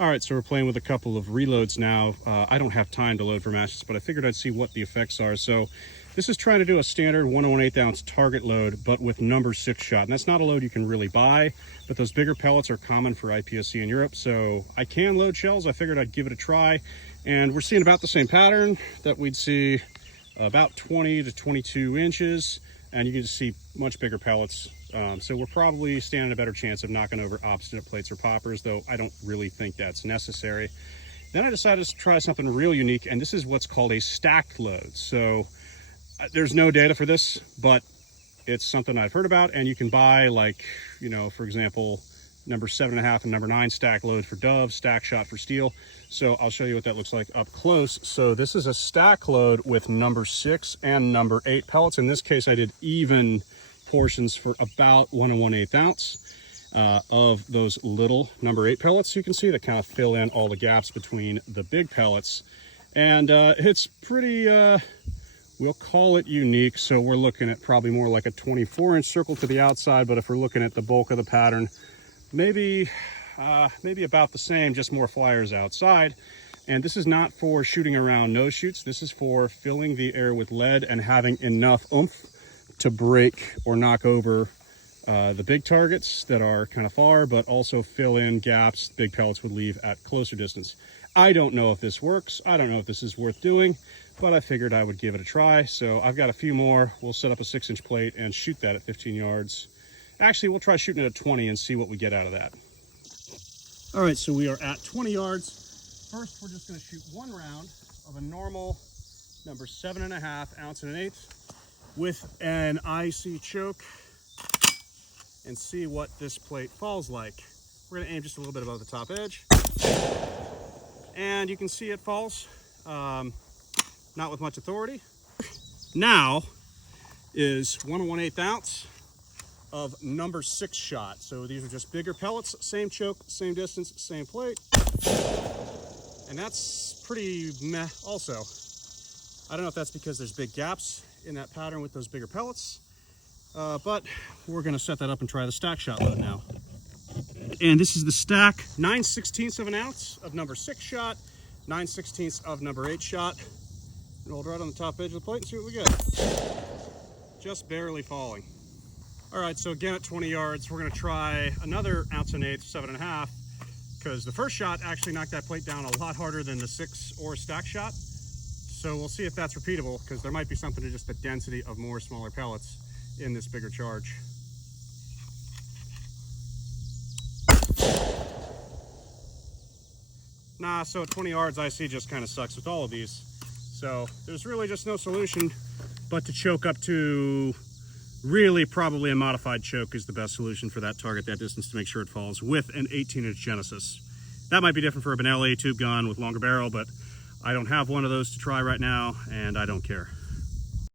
All right, so we're playing with a couple of reloads now. I don't have time to load for matches, but I figured I'd see what the effects are. So this is trying to do a standard 1 1/8 ounce target load, but with number 6 shot. And that's not a load you can really buy, but those bigger pellets are common for IPSC in Europe. So I can load shells. I figured I'd give it a try. And we're seeing about the same pattern that we'd see about 20 to 22 inches. And you can just see much bigger pellets. So we're probably standing a better chance of knocking over obstinate plates or poppers, though I don't really think that's necessary. Then I decided to try something real unique, and this is what's called a stacked load. So there's no data for this, but it's something I've heard about, and you can buy, like, you know, for example, number 7.5 and number 9 stack load for Dove, stack shot for steel. So I'll show you what that looks like up close. So this is a stack load with number 6 and number 8 pellets. In this case, I did even portions for about 1 1/8 ounce of those little number 8 pellets. You can see that kind of fill in all the gaps between the big pellets. And it's pretty, we'll call it unique. So we're looking at probably more like a 24-inch circle to the outside, but if we're looking at the bulk of the pattern, maybe about the same, just more flyers outside. And this is not for shooting around nose shoots. This is for filling the air with lead and having enough oomph to break or knock over the big targets that are kind of far, but also fill in gaps big pellets would leave at closer distance. I don't know if this works. I don't know if this is worth doing, but I figured I would give it a try. So I've got a few more. We'll set up a 6-inch plate and shoot that at 15 yards. Actually, we'll try shooting it at 20 and see what we get out of that. All right, so we are at 20 yards. First, we're just going to shoot one round of a normal number 7.5 ounce and 1/8 with an IC choke and see what this plate falls like. We're going to aim just a little bit above the top edge. And you can see it falls, not with much authority. Now is 1 1/8 ounce of number 6 shot. So these are just bigger pellets, same choke, same distance, same plate. And that's pretty meh also. I don't know if that's because there's big gaps in that pattern with those bigger pellets, but we're gonna set that up and try the stack shot load now. And this is the stack, 9/16 of an ounce of number 6 shot, 9/16 of number 8 shot. Rolled right on the top edge of the plate and see what we get. Just barely falling. All right, so again at 20 yards, we're gonna try another 1 1/8 ounce, 7.5, because the first shot actually knocked that plate down a lot harder than the 6 or stack shot. So we'll see if that's repeatable, because there might be something to just the density of more smaller pellets in this bigger charge. Nah, so at 20 yards, IC just kind of sucks with all of these. So there's really just no solution but to choke up to, really probably a modified choke is the best solution for that target, that distance, to make sure it falls with an 18-inch Genesis. That might be different for a Benelli tube gun with longer barrel, but I don't have one of those to try right now, and I don't care.